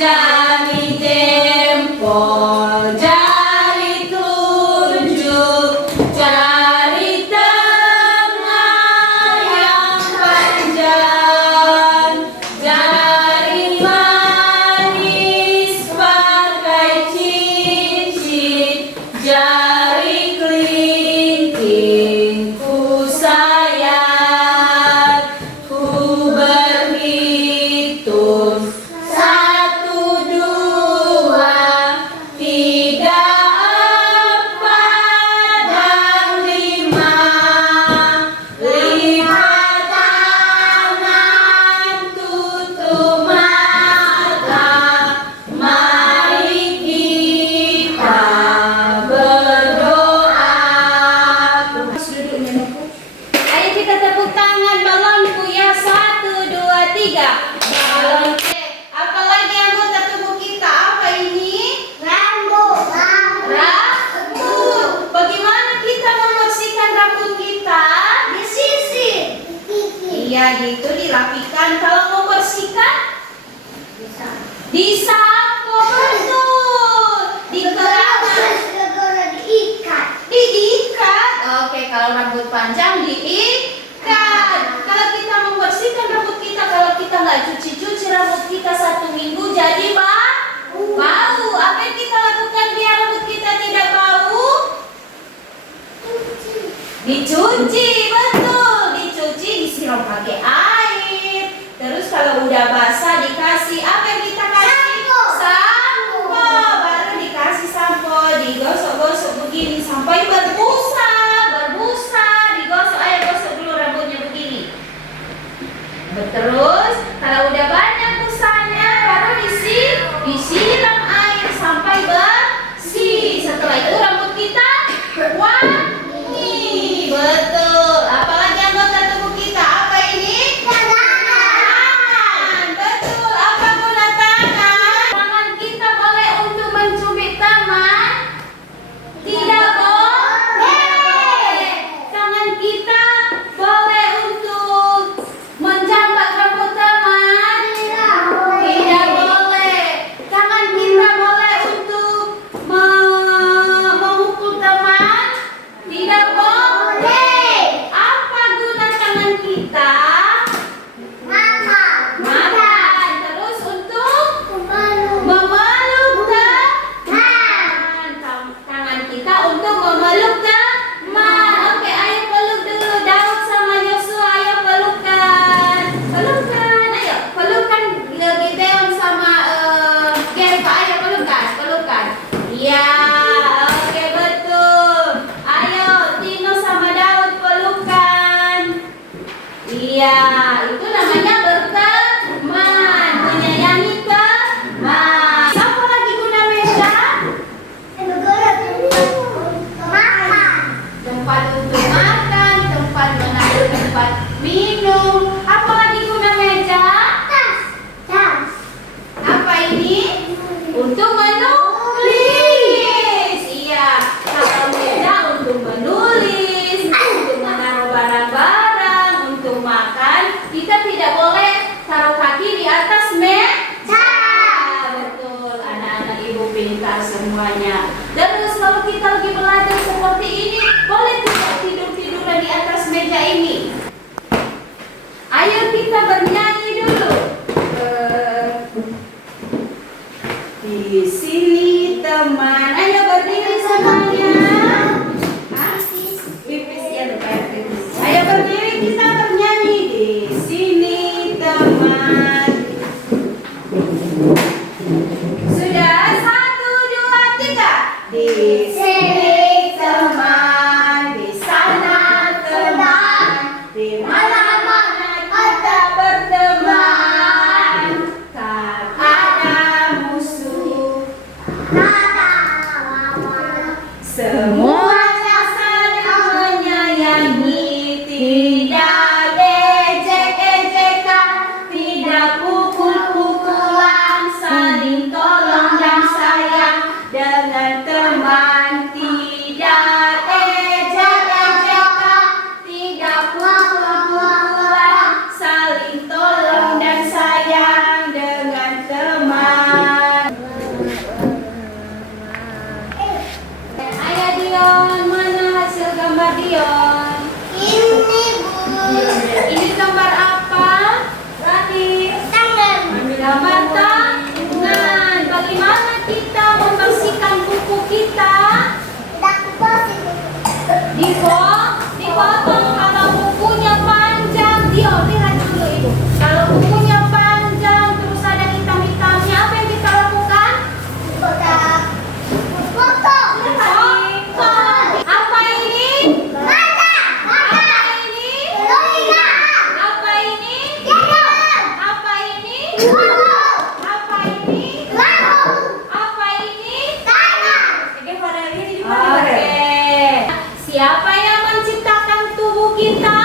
Jari jempol, jari telunjuk, jari tengah yang panjang, jari manis pakai cincin, jari kelingking ku sayang, ku berhitung. Gitu dirapikan. Kalau mau bersihkan disapu, betul, diikat. Oke, kalau rambut panjang diikat. Kalau kita membersihkan rambut kita, kalau kita nggak cuci rambut kita 1 minggu jadi bau. Apa yang kita lakukan biar rambut kita tidak bau? Dicuci, betul, dicuci, disiram pakai air. Terus kalau udah basah dikasih apa yang kita kasih? Sampo. Baru dikasih sampo, digosok-gosok begini sampai berbusa. Digosok, ayo gosok dulu rambutnya begini. Terus kalau udah banyak busanya baru disiram air sampai bersih. Setelah itu rambut kita wangi. Betul. Apalagi anggota tubuh kita? Apa ini? Tangan. Betul. Apa guna tangan? Tangan kita boleh untuk mencubit teman? Tidak boleh. Tangan kita boleh untuk menjambak rambut teman? Tidak boleh. Tangan kita boleh untuk memukul teman? Tidak boleh. Apa guna tangan kita? Makan. Terus untuk memeluk teman. Tangan kita untuk memeluk teman. Oke, ayo peluk dulu Daud sama Yosua. Ayo pelukan. Ayo pelukan Gideon sama Gerva. Ayo pelukan. Iya. Oke, betul. Ayo Tino sama Daud pelukan. Iya, itu namanya berteman, menyayangi teman. Siapa lagi guna meja? Tempat untuk makan, tempat menaruh, tempat minum. Apa lagi guna meja? Apa ini? Untuk menulis. Iya, kalau meja untuk menulis, untuk menaruh barang-barang, untuk makan. Kita tidak boleh taruh kaki di atas meja. Betul, anak-anak ibu pintar semuanya. Terus kalau kita lagi belajar seperti ini, boleh tidak tidur-tiduran di atas meja ini? Ayo kita bernyanyi dulu. Di sini teman. Ayo berdiri semuanya. Pipis ya, lupa pipis. Ayo berdiri kita bernyanyi. Di sini teman. Sudah 1, 2, 3. Di sini teman, di sana teman, di mana-mana kita berteman. kita membersihkan buku kita? Dipotong. Kalau bukunya panjang, Dio lihat dulu ibu. Kalau bukunya panjang terus ada hitam-hitamnya, apa yang kita lakukan? Potong. Apa ini? Apa ini? Apa ini? Apa ini? Apa ini? Apa ini? Oke. Siapa yang menciptakan tubuh kita?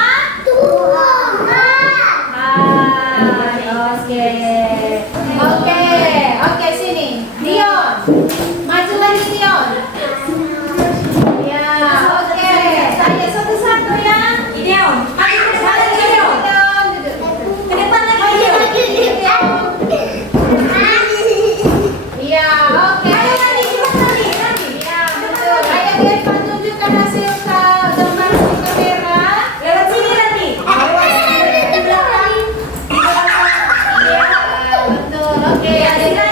Oke. Oke, sini. Dion. Maju lagi Dion. Ya, oke. Saya satu-satu ya. Gideon, maju ke depan lagi Gideon. Dion, duduk. Ke depan lagi Gideon. Iya, oke. Ayo lagi, gimana lagi? Iya, betul. Ayo Irfan tunjukkan hasil gambar di kamera. Lewat sini nanti. Di belakang. Iya, betul. Oke, ada